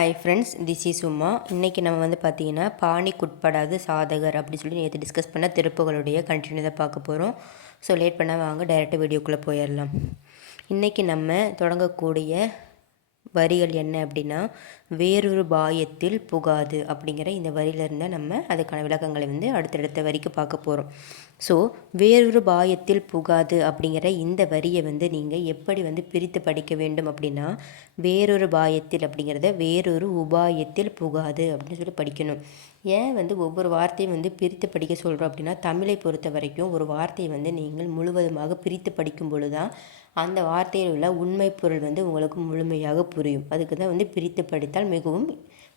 Hi friends this is Uma இன்றைக்கி நம்ம வந்து பார்த்திங்கன்னா பாணிக்குட்படாது சாதகர் அப்படின்னு சொல்லி நேற்று டிஸ்கஸ் பண்ண திருப்புகளுடைய கண்டினியூ தான் பார்க்க போகிறோம் ஸோ லேட் பண்ணால் வாங்க டைரெக்டாக வீடியோக்குள்ளே போயிடலாம். இன்றைக்கி நம்ம தொடங்கக்கூடிய வரிகள் என்ன அப்படின்னா வேறொரு பாயத்தில் புகாது அப்படிங்கிற இந்த வரியிலிருந்து நம்ம அதுக்கான விளக்கங்களை வந்து அடுத்தடுத்த வரிக்கு பார்க்க போகிறோம் ஸோ வேறொரு பாயத்தில் புகாது அப்படிங்கிற இந்த வரியை வந்து நீங்கள் எப்படி வந்து பிரித்து படிக்க வேண்டும் அப்படின்னா வேறொரு பாயத்தில் அப்படிங்கிறத வேறொரு உபாயத்தில் புகாது அப்படின்னு சொல்லி படிக்கணும். ஏன் வந்து ஒவ்வொரு வார்த்தையும் வந்து பிரித்து படிக்க சொல்கிறோம் அப்படின்னா தமிழை பொறுத்த வரைக்கும் ஒரு வார்த்தையை வந்து நீங்கள் முழுவதுமாக பிரித்து படிக்கும் பொழுது தான் அந்த வார்த்தையில் உள்ள உண்மை பொருள் வந்து உங்களுக்கு முழுமையாக புரியும். அதுக்கு தான் வந்து பிரித்து படித்தால் மிகவும்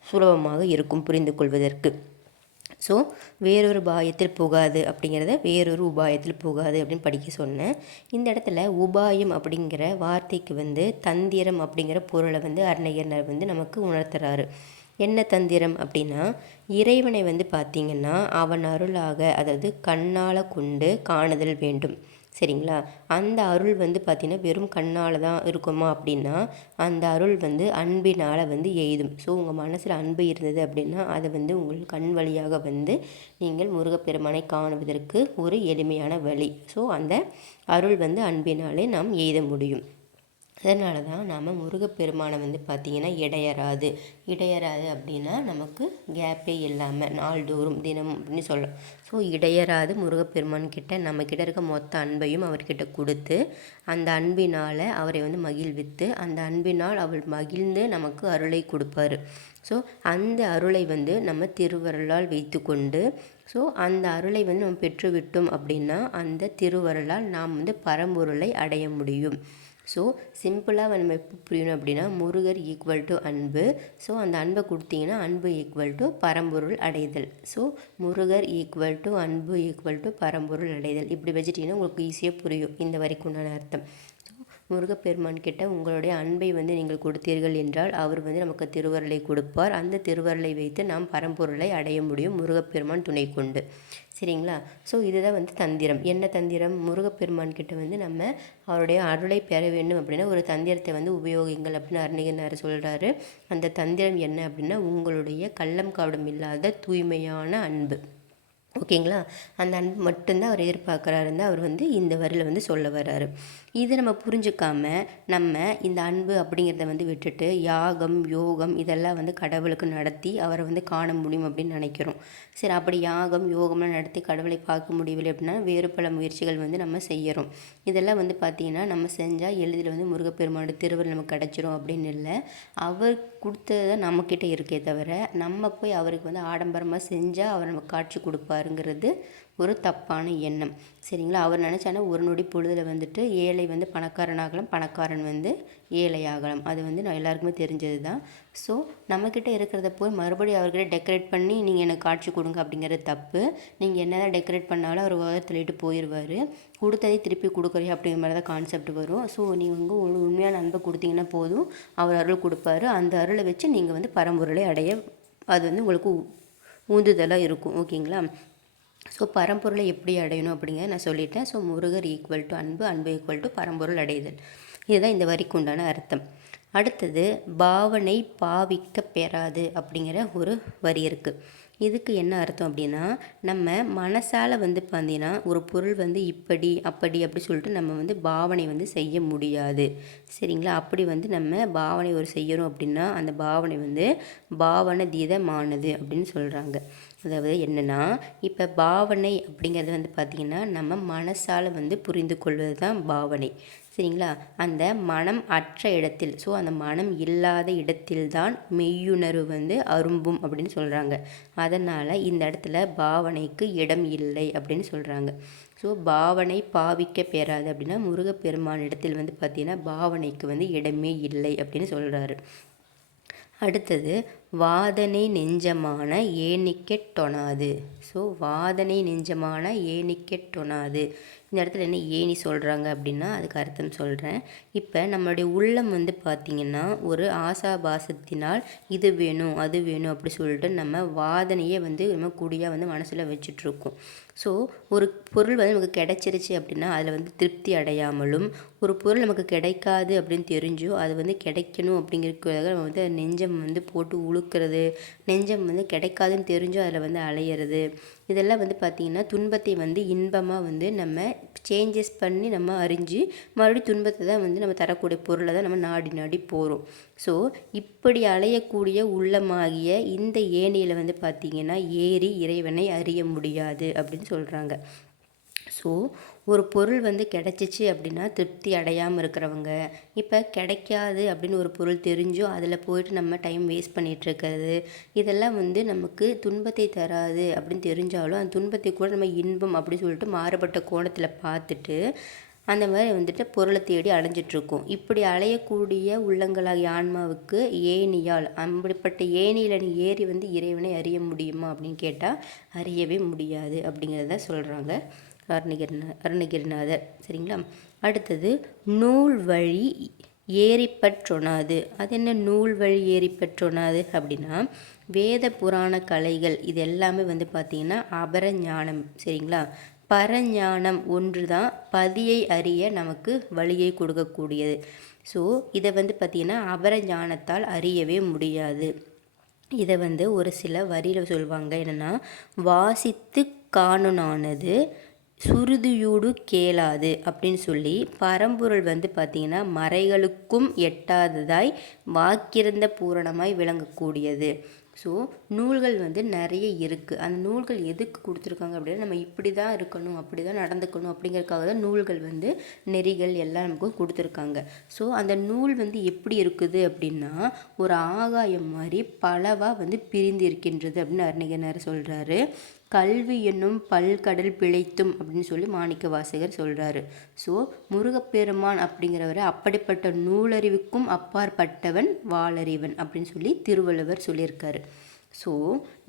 சுலபமாக இருக்கும் புரிந்து கொள்வதற்கு ஸோ வேறொரு பாயத்தில் போகாது அப்படிங்கிறத வேறொரு உபாயத்தில் போகாது அப்படின்னு படிக்க சொன்னேன். இந்த இடத்துல உபாயம் அப்படிங்கிற வார்த்தைக்கு வந்து தந்திரம் அப்படிங்கிற பொருளை வந்து அருணகிரனர் வந்து நமக்கு உணர்த்துறாரு. என்ன தந்திரம் அப்படின்னா இறைவனை வந்து பார்த்திங்கன்னா அவன் அருளாக அதாவது கண்ணால் கொண்டு காணுதல் வேண்டும். சரிங்களா? அந்த அருள் வந்து பார்த்திங்கன்னா வெறும் கண்ணால் தான் இருக்குமா அப்படின்னா அந்த அருள் வந்து அன்பினால் வந்து எய்தும். ஸோ உங்கள் மனசில் அன்பு இருந்தது அப்படின்னா அதை வந்து உங்கள் கண் வழியாக வந்து நீங்கள் முருகப்பெருமானை காணுவதற்கு ஒரு எளிமையான வழி. ஸோ அந்த அருள் வந்து அன்பினாலே நாம் எய்த முடியும். அதனால தான் நாம் முருகப்பெருமானை வந்து பார்த்திங்கன்னா இடையறாது. இடையறாது அப்படின்னா நமக்கு கேப்பே இல்லாமல் நாள்தோறும் தினம் அப்படின்னு சொல்லலாம் ஸோ இடையறாது முருகப்பெருமான் கிட்ட நம்மக்கிட்ட இருக்க மொத்த அன்பையும் அவர்கிட்ட கொடுத்து அந்த அன்பினால் அவரை வந்து மகிழ்வித்து அந்த அன்பினால் அவள் மகிழ்ந்து நமக்கு அருளை கொடுப்பாரு. ஸோ அந்த அருளை வந்து நம்ம திருவருளால் வைத்து கொண்டு ஸோ அந்த அருளை வந்து நம்ம பெற்றுவிட்டோம் அப்படின்னா அந்த திருவருளால் நாம் வந்து பரம்பொருளை அடைய முடியும். ஸோ சிம்பிளாக நம்ம எப்படி புரியணும் அப்படின்னா முருகர் ஈக்குவல் டு அன்பு. ஸோ அந்த அன்பை கொடுத்தீங்கன்னா அன்பு ஈக்குவல் டு பரம்பொருள் அடைதல். ஸோ முருகர் ஈக்குவல் டு அன்பு ஈக்குவல் டு பரம்பொருள் அடைதல். இப்படி வச்சுட்டிங்கன்னா உங்களுக்கு ஈஸியாக புரியும். இந்த வரைக்கும் உண்டான அர்த்தம். முருகப்பெருமான் கிட்ட உங்களுடைய அன்பை வந்து நீங்கள் கொடுத்தீர்கள் என்றால் அவர் வந்து நமக்கு திருவருளை கொடுப்பார். அந்த திருவருளை வைத்து நாம் பரம்பொருளை அடைய முடியும் முருகப்பெருமான் துணை கொண்டு. சரிங்களா? ஸோ இதுதான் வந்து தந்திரம். என்ன தந்திரம்? முருகப்பெருமான் கிட்ட வந்து நம்ம அவருடைய அருளை பெற வேண்டும் அப்படின்னா ஒரு தந்திரத்தை வந்து உபயோகிங்கள் அப்படின்னு அருணகிரினார் சொல்கிறாரு அந்த தந்திரம் என்ன அப்படின்னா உங்களுடைய கள்ளம் காவடம் இல்லாத தூய்மையான அன்பு. ஓகேங்களா? அந்த அன்பு மட்டும்தான் அவர் எதிர்பார்க்குறாருன்னு அவர் வந்து இந்த வரியில் வந்து சொல்ல வர்றாரு. இதை நம்ம புரிஞ்சுக்காம நம்ம இந்த அன்பு அப்படிங்கிறத வந்து விட்டுட்டு யாகம் யோகம் இதெல்லாம் வந்து கடவுளுக்கு நடத்தி அவரை வந்து காண முடியும் அப்படின்னு நினைக்கிறோம். சரி அப்படி யாகம் யோகம்லாம் நடத்தி கடவுளை பார்க்க முடியவில்லை அப்படின்னா வேறு பல முயற்சிகள் வந்து நம்ம செய்கிறோம் இதெல்லாம் வந்து பார்த்திங்கன்னா நம்ம செஞ்சால் எளிதில் வந்து முருகப்பெருமானோட திருவள்ள நமக்கு கிடச்சிரும் அப்படின்னு இல்லை. அவர் கொடுத்ததை நம்மக்கிட்ட இருக்கே தவிர நம்ம போய் அவருக்கு வந்து ஆடம்பரமாக செஞ்சால் அவர் நமக்கு காட்சி கொடுப்பாருங்கிறது ஒரு தப்பான எண்ணம். சரிங்களா? அவர் நினச்சானா ஒரு நொடி பொழுதில் வந்துட்டு ஏழை வந்து பணக்காரனாகலாம் பணக்காரன் வந்து ஏழையாகலாம். அது வந்து நான் எல்லாருக்குமே தெரிஞ்சது தான் ஸோ நம்மக்கிட்ட இருக்கிறத போய் மறுபடியும் அவர்கிட்ட டெக்கரேட் பண்ணி நீங்கள் எனக்கு காட்சி கொடுங்க அப்படிங்கிறது தப்பு. நீங்கள் என்ன தான் டெக்கரேட் பண்ணாலும் அவர் உதவி தள்ளிட்டு போயிடுவார் கொடுத்ததே திருப்பி கொடுக்குறே அப்படிங்கிற மாதிரி தான் கான்செப்ட் வரும். ஸோ நீங்கள் வந்து ஒரு உண்மையான அன்பை கொடுத்தீங்கன்னா போதும். அவர் அருள் கொடுப்பாரு. அந்த அருளை வச்சு நீங்கள் வந்து பரம்பொருளை அடைய அது வந்து உங்களுக்கு ஊந்துதலாக இருக்கும். ஓகேங்களா? ஸோ பரம்பொருளை எப்படி அடையணும் அப்படிங்க நான் சொல்லிட்டேன். ஸோ முருகர் ஈக்குவல் டு அன்பு அன்பு ஈக்குவல் டு பரம்பொருள் அடைதல். இதுதான் இந்த வரிக்கு உண்டான அர்த்தம். அடுத்தது பாவனை பாவிக்க பெறாது அப்படிங்கிற ஒரு வரி இருக்குது இதுக்கு என்ன அர்த்தம் அப்படின்னா நம்ம மனசால் வந்து பார்த்தீங்கன்னா ஒரு பொருள் வந்து இப்படி அப்படி அப்படி சொல்லிட்டு நம்ம வந்து பாவனை வந்து செய்ய முடியாது. சரிங்களா? அப்படி வந்து நம்ம பாவனை ஒரு செய்யணும் அப்படின்னா அந்த பாவனை வந்து பாவனை தீதமானது அப்படின்னு சொல்கிறாங்க அதாவது என்னென்னா இப்போ பாவனை அப்படிங்கிறது வந்து பார்த்திங்கன்னா நம்ம மனசால் வந்து புரிந்து கொள்வது தான் பாவனை. சரிங்களா? அந்த மனம் அற்ற இடத்தில் ஸோ அந்த மனம் இல்லாத இடத்தில்தான் மெய்யுணர்வு வந்து அரும்பும் அப்படின்னு சொல்கிறாங்க அதனால் இந்த இடத்துல பாவனைக்கு இடம் இல்லை அப்படின்னு சொல்கிறாங்க ஸோ பாவனை பாவிக்க பெறாது அப்படின்னா முருகப்பெருமான் இடத்தில் வந்து பார்த்திங்கன்னா பாவனைக்கு வந்து இடமே இல்லை அப்படின்னு சொல்கிறாரு அடுத்தது வாதனை நெஞ்சமான ஏனிக்கெட்டொணாது ஸோ வாதனை நெஞ்சமான ஏனிக்கெட்டொணாது இந்த இடத்துல என்ன ஏணி சொல்கிறாங்க அப்படின்னா அதுக்கு அர்த்தம் சொல்கிறேன் இப்போ நம்மளுடைய உள்ளம் வந்து பார்த்திங்கன்னா ஒரு ஆசாபாசத்தினால் இது வேணும் அது வேணும் அப்படி சொல்லிட்டு நம்ம வாதனையே வந்து நம்ம குடியாக வந்து மனசில் வச்சுட்ருக்கோம். ஸோ ஒரு பொருள் வந்து நமக்கு கிடைச்சிருச்சு அப்படின்னா அதில் வந்து திருப்தி அடையாமலும் ஒரு பொருள் நமக்கு கிடைக்காது அப்படின்னு தெரிஞ்சோ அது வந்து கிடைக்கணும் அப்படிங்கிறதுக்காக நம்ம வந்து நெஞ்சம் வந்து போட்டு உழுக்கிறது நெஞ்சம் வந்து கிடைக்காதுன்னு தெரிஞ்சோ அதில் வந்து அலையிறது இதெல்லாம் வந்து பார்த்திங்கன்னா துன்பத்தை வந்து இன்பமாக வந்து நம்ம சேஞ்சஸ் பண்ணி நம்ம அறிஞ்சு மறுபடியும் துன்பத்தை தான் வந்து நம்ம தரக்கூடிய பொருளை தான் நம்ம நாடி நாடி போகிறோம் ஸோ இப்படி அலையக்கூடிய உள்ளமாகிய இந்த ஏணியில் வந்து பார்த்திங்கன்னா ஏறி இறைவனை அறிய முடியாது அப்படின்னு சொல்கிறாங்க ஸோ ஒரு பொருள் வந்து கிடச்சிச்சு அப்படின்னா திருப்தி அடையாமல் இருக்கிறவங்க. இப்போ கிடைக்காது அப்படின்னு ஒரு பொருள் தெரிஞ்சும் அதில் போயிட்டு நம்ம டைம் வேஸ்ட் பண்ணிகிட்ருக்கிறது இதெல்லாம் வந்து நமக்கு துன்பத்தை தராது அப்படின்னு தெரிஞ்சாலும் அந்த துன்பத்தை கூட நம்ம இன்பம் அப்படின்னு சொல்லிட்டு மாறுபட்ட கோணத்தில் பார்த்துட்டு அந்த மாதிரி வந்துட்டு பொருளை தேடி அலைஞ்சிட்ருக்கோம் இப்படி அலையக்கூடிய உள்ளங்களாகிய ஆன்மாவுக்கு ஏணியால் அப்படிப்பட்ட ஏணியில் நீ ஏறி வந்து இறைவனை அறிய முடியுமா அப்படின்னு கேட்டால் அறியவே முடியாது அப்படிங்கிறத சொல்கிறாங்க அருணகிரிநா அருணகிரிநாதர். சரிங்களா? அடுத்தது நூல் வழி ஏறிப்பற்றொணாது அது என்ன நூல் வழி ஏறிப்பற்றொணாது அப்படின்னா வேத புராண கலைகள் இது எல்லாமே வந்து பார்த்திங்கன்னா அபரஞானம். சரிங்களா? பரஞானம் ஒன்று தான் பதியை அறிய நமக்கு வழியை கொடுக்கக்கூடியது. ஸோ இதை வந்து பார்த்திங்கன்னா அபர ஞானத்தால் அறியவே முடியாது. இதை வந்து ஒரு சில வரியில் சொல்லுவாங்க என்னென்னா வாசித்து காணுனானது சுருதியூடு கேளாது அப்படின்னு சொல்லி பரம்பொருள் வந்து பார்த்திங்கன்னா மறைகளுக்கும் எட்டாததாய் வாக்கிருந்த பூரணமாய் விளங்கக்கூடியது. ஸோ நூல்கள் வந்து நிறைய இருக்குது அந்த நூல்கள் எதுக்கு கொடுத்துருக்காங்க அப்படின்னா நம்ம இப்படி தான் இருக்கணும் அப்படி தான் நடந்துக்கணும் அப்படிங்கிறதுக்காக தான் நூல்கள் வந்து நெறிகள் எல்லாம் நமக்கு கொடுத்துருக்காங்க. ஸோ அந்த நூல் வந்து எப்படி இருக்குது அப்படின்னா ஒரு ஆகாயம் மாதிரி பலவாக வந்து பிரிந்து இருக்கின்றது அப்படின்னு அருணகிரினார் சொல்கிறாரு கல்வி என்னும் பல்கடல் பிழைத்தும் அப்படின்னு சொல்லி மாணிக்க வாசகர் சொல்கிறாரு ஸோ முருகப்பெருமான் அப்படிங்கிறவர் அப்படிப்பட்ட நூலறிவுக்கும் அப்பாற்பட்டவன் வாளறிவன் அப்படின்னு சொல்லி திருவள்ளுவர் சொல்லியிருக்காரு. ஸோ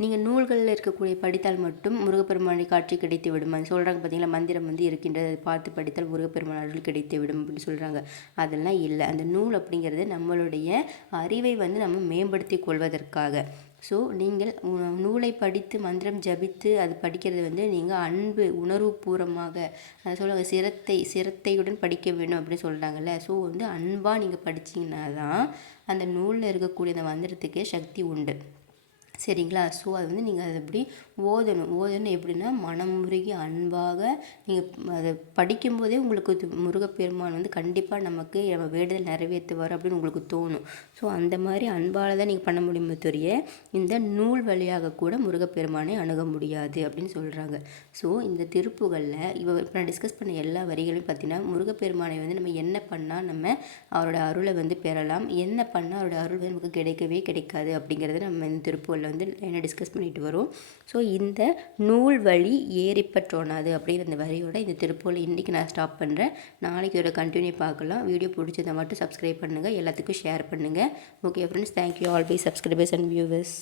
நீங்கள் நூல்களில் இருக்கக்கூடிய படித்தால் மட்டும் முருகப்பெருமானை காட்சி கிடைத்து விடும். அது சொல்கிறாங்க பார்த்தீங்களா மந்திரம் வந்து இருக்கின்றது. அதை பார்த்து படித்தால் முருகப்பெருமான் அருள் கிடைத்து விடும் அப்படின்னு சொல்கிறாங்க அதெல்லாம் இல்லை. அந்த நூல் அப்படிங்கிறது நம்மளுடைய அறிவை வந்து நம்ம மேம்படுத்தி கொள்வதற்காக. ஸோ நீங்கள் நூலை படித்து மந்திரம் ஜபித்து அது படிக்கிறது வந்து நீங்கள் அன்பு உணர்வுபூர்வமாக அதை சொல்லுவாங்க சிரத்தை சிரத்தையுடன் படிக்க வேணும் அப்படின்னு சொல்கிறாங்கல்ல ஸோ வந்து அன்பாக நீங்கள் படிச்சிங்கன்னா தான் அந்த நூலில் இருக்கக்கூடிய அந்த மந்திரத்துக்கு சக்தி உண்டு. சரிங்களா? ஸோ அது வந்து நீங்கள் அதை எப்படி ஓதணும்? ஓதணும் எப்படின்னா மனம் முருகி அன்பாக நீங்கள் அதை படிக்கும்போதே உங்களுக்கு முருகப்பெருமான் வந்து கண்டிப்பாக நமக்கு நம்ம வேண்டுதல் நிறைவேற்றுவார் அப்படின்னு உங்களுக்கு தோணும். ஸோ அந்த மாதிரி அன்பால் தான் நீங்கள் பண்ண முடியுமே தெரிய இந்த நூல் வழியாக கூட முருகப்பெருமானை அணுக முடியாது அப்படின்னு சொல்கிறாங்க ஸோ இந்த திருப்புகளில் இப்போ இப்போ நான் டிஸ்கஸ் பண்ண எல்லா வரிகளையும் பார்த்தீங்கன்னா முருகப்பெருமானை வந்து நம்ம என்ன பண்ணால் நம்ம அவரோட அருளை வந்து பெறலாம். என்ன பண்ணால் அவரோட அருள் வந்து நமக்கு கிடைக்கவே கிடைக்காது அப்படிங்கிறத நம்ம இந்த திருப்புகளில் வந்து லைனாக டிஸ்கஸ் பண்ணிட்டு வரும். ஸோ இந்த நூல் வழி ஏறிப்பற்றோனாது அப்படிங்கிற அந்த வரியோட இந்த திருப்பூரில் இன்றைக்கி நான் ஸ்டாப் பண்ணுறேன் நாளைக்கு ஒரு கண்டினியூ பார்க்கலாம். வீடியோ பிடிச்சதை மட்டும் சப்ஸ்கிரைப் பண்ணுங்கள் எல்லாத்துக்கும் ஷேர் பண்ணுங்கள் okay friends thank you always subscribers and viewers